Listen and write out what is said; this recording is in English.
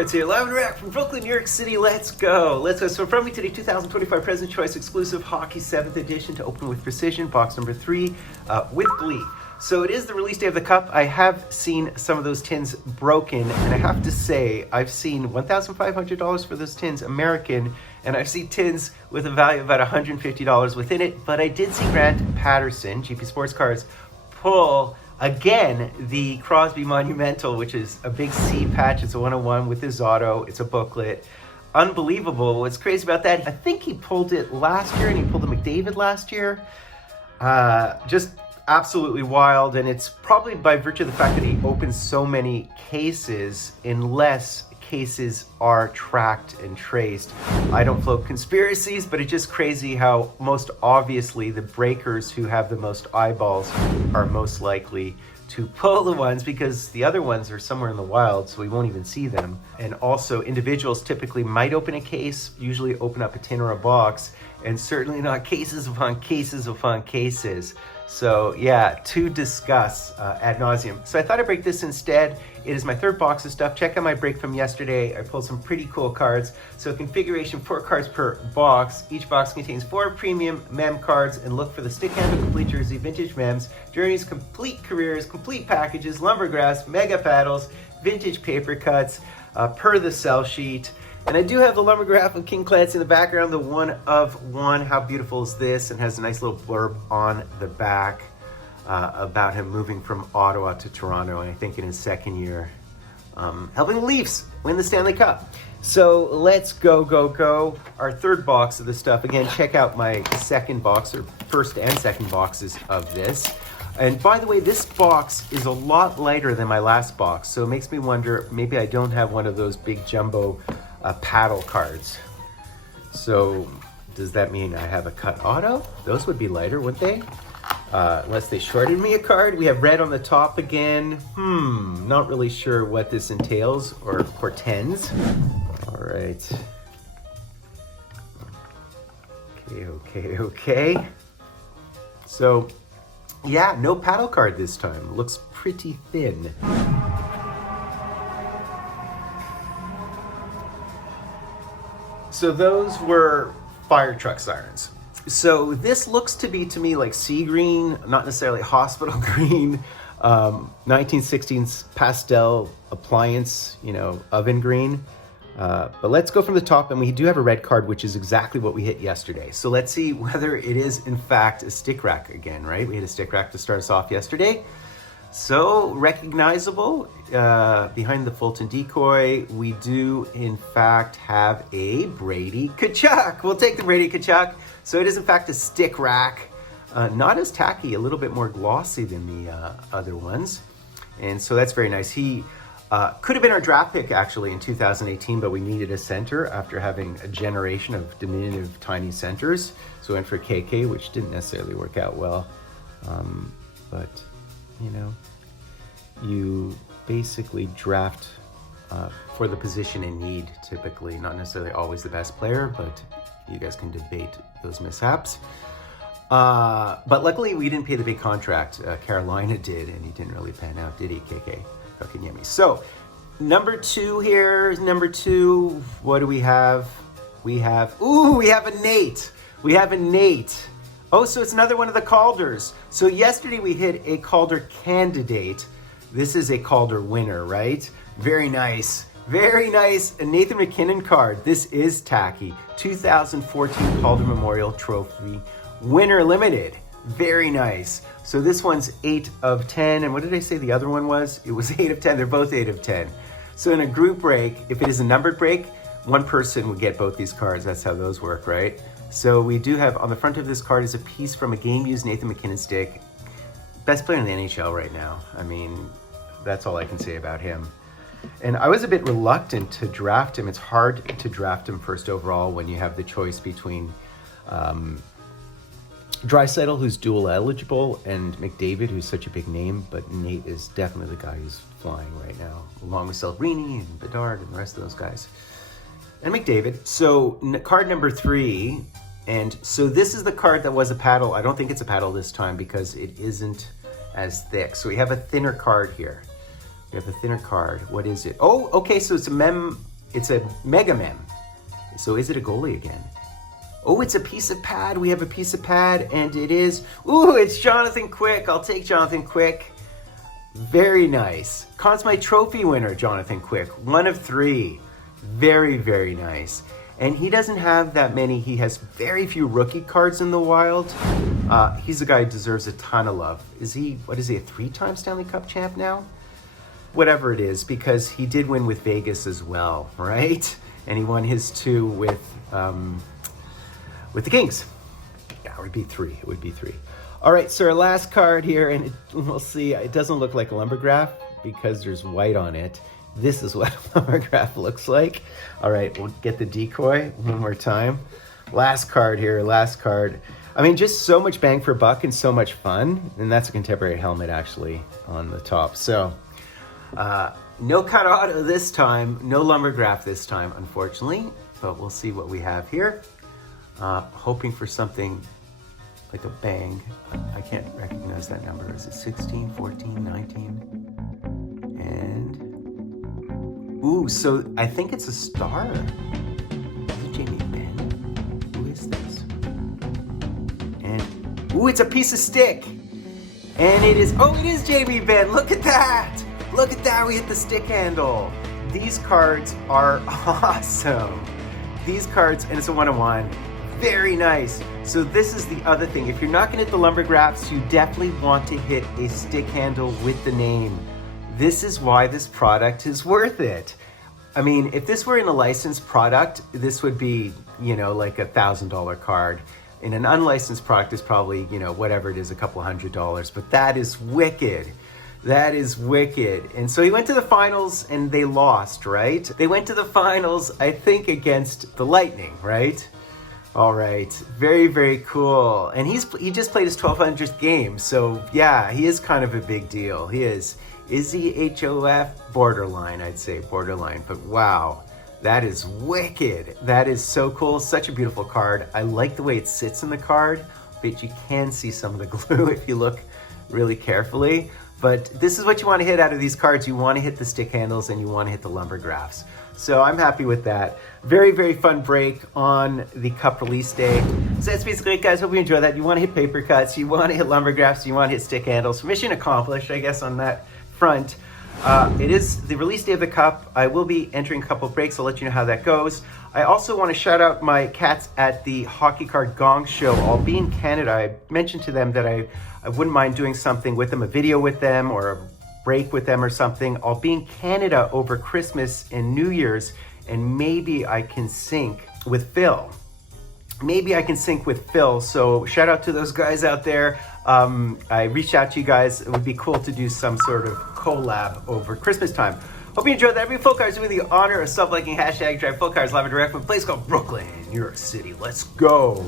Fultoncards here, live and direct from Brooklyn, New York City. Let's go. So from me today, 2025 President's Choice exclusive Hockey 7th edition to open with precision, box number 3 with glee. So it is the release day of the cup. I have seen some of those tins broken, and I have to say, I've seen $1,500 for those tins, American, and I've seen tins with a value of about $150 within it, but I did see Grant Patterson, GP Sports Cards, pull again the Crosby Monumental, which is a big C patch. It's a 101 with his auto. It's a booklet. Unbelievable. What's crazy about that, I think he pulled it last year, and he pulled the McDavid last year. Just absolutely wild, and it's probably by virtue of the fact that he opens so many cases, unless cases are tracked and traced. I don't float conspiracies, but it's just crazy how most obviously the breakers who have the most eyeballs are most likely to pull the ones, because the other ones are somewhere in the wild, so we won't even see them. And also individuals typically might open a case, usually open up a tin or a box, and certainly not cases upon cases upon cases. So yeah, to discuss ad nauseum. So I thought I'd break this instead. It is my third box of stuff. Check out my break from yesterday. I pulled some pretty cool cards. So configuration, 4 cards per box. Each box contains 4 premium mem cards, and look for the stick handle, complete jersey, vintage mems, journeys, complete careers, complete packages, lumbergrass, mega paddles, vintage paper cuts, per the sell sheet. And I do have the lumbergraph of King Clancy in the background, the 1 of 1. How beautiful is this? And has a nice little blurb on the back about him moving from Ottawa to Toronto, and I think in his second year, helping the Leafs win the Stanley Cup. So let's go. Our third box of this stuff. Again, check out my second box, or first and second boxes of this. And by the way, this box is a lot lighter than my last box, so it makes me wonder, maybe I don't have one of those big jumbo paddle cards. So does that mean I have a cut auto? Those would be lighter, wouldn't they? Unless they shorted me a card. We have red on the top again. Not really sure what this entails or portends. All right. Okay. So yeah, no paddle card this time. Looks pretty thin. So those were fire truck sirens. So this looks to be, to me, like sea green, not necessarily hospital green, 1916's pastel appliance, oven green. But let's go from the top, and we do have a red card, which is exactly what we hit yesterday. So let's see whether it is in fact a stick rack again, right? We hit a stick rack to start us off yesterday. So recognizable behind the Fulton decoy, we do in fact have a Brady Tkachuk. We'll take the Brady Tkachuk. So it is in fact a stick rack, not as tacky, a little bit more glossy than the other ones. And so that's very nice. He could have been our draft pick actually in 2018, but we needed a center after having a generation of diminutive tiny centers. So we went for KK, which didn't necessarily work out well. But you basically draft for the position in need, typically. Not necessarily always the best player, but you guys can debate those mishaps. But luckily, we didn't pay the big contract. Carolina did, and he didn't really pan out, did he, KK? Kotkaniemi. So, number 2 here. Number 2, what do we have? We have a Nate. We have a Nate. Oh, so it's another one of the Calders. So yesterday we hit a Calder candidate. This is a Calder winner, right? Very nice. Very nice. A Nathan MacKinnon card. This is tacky. 2014 Calder Memorial Trophy winner limited. Very nice. So this one's 8 of 10. And what did I say the other one was? It was 8 of 10. They're both 8 of 10. So in a group break, if it is a numbered break, one person would get both these cards. That's how those work, right? So we do have on the front of this card is a piece from a game-used Nathan MacKinnon stick. Best player in the NHL right now. I mean, that's all I can say about him. And I was a bit reluctant to draft him. It's hard to draft him first overall when you have the choice between Draisaitl, who's dual eligible, and McDavid, who's such a big name. But Nate is definitely the guy who's flying right now, along with Celebrini and Bedard and the rest of those guys. And McDavid. So card number 3, and so this is the card that was a paddle. I don't think it's a paddle this time because it isn't as thick. So we have a thinner card here. We have a thinner card. What is it? Oh, okay, so it's a it's a Mega Mem. So is it a goalie again? Oh, it's a piece of pad. We have a piece of pad, and it is, ooh, it's Jonathan Quick. I'll take Jonathan Quick. Very nice. Conn Smythe Trophy winner, Jonathan Quick. 1 of 3. Very, very nice. And he doesn't have that many. He has very few rookie cards in the wild. He's a guy who deserves a ton of love. Is he, what is he, a 3-time Stanley Cup champ now? Whatever it is, because he did win with Vegas as well, right? And he won his 2 with the Kings. Yeah, it would be 3. It would be 3. All right, so our last card here, and we'll see. It doesn't look like a lumbergraph because there's white on it. This is what a lumbergraph looks like. All right, we'll get the decoy one more time. Last card here, last card. I mean, just so much bang for buck and so much fun. And that's a contemporary helmet actually on the top. So no cut auto this time, no lumbergraph this time, unfortunately. But we'll see what we have here. Hoping for something like a bang. I can't recognize that number. Is it 16, 14, 19? And, ooh, so I think it's a star. Is it Jamie Benn? Who is this? And, ooh, it's a piece of stick. And it is, oh, it is Jamie Benn. Look at that. Look at that, we hit the stick handle. These cards are awesome. These cards, and it's a 1-of-1. Very nice. So this is the other thing. If you're not gonna hit the lumbergraphs, you definitely want to hit a stick handle with the name. This is why this product is worth it. I mean, if this were in a licensed product, this would be, you know, like $1,000 card. In an unlicensed product, it's probably, you know, whatever it is, a couple $100. But that is wicked. That is wicked. And so he went to the finals and they lost, right? They went to the finals, I think, against the Lightning, right? All right, very, very cool. And he just played his 1200th game. So yeah, he is kind of a big deal. He is. Is he HOF? Borderline, I'd say borderline. But wow, that is wicked. That is so cool. Such a beautiful card. I like the way it sits in the card, but you can see some of the glue if you look really carefully. But this is what you want to hit out of these cards. You want to hit the stick handles and you want to hit the lumbergraphs. So I'm happy with that. Very, very fun break on the Cup release day. So that's basically it, guys. Hope you enjoy that. You want to hit paper cuts, you want to hit lumbergraphs, you want to hit stick handles. Mission accomplished, I guess, on that front. It is the release day of the Cup. I will be entering a couple of breaks. I'll let you know how that goes. I also want to shout out my cats at the Hockey Card Gong Show. I'll be in Canada. I mentioned to them that I wouldn't mind doing something with them, a video with them or a break with them or something. I'll be in Canada over Christmas and New Year's, and maybe I can sync with Phil. So shout out to those guys out there. I reached out to you guys. It would be cool to do some sort of collab over Christmas time. Hope you enjoyed that. Every Fultoncards doing the honor of sub-liking hashtag Drive Fultoncards live and direct from a place called Brooklyn, New York City. Let's go.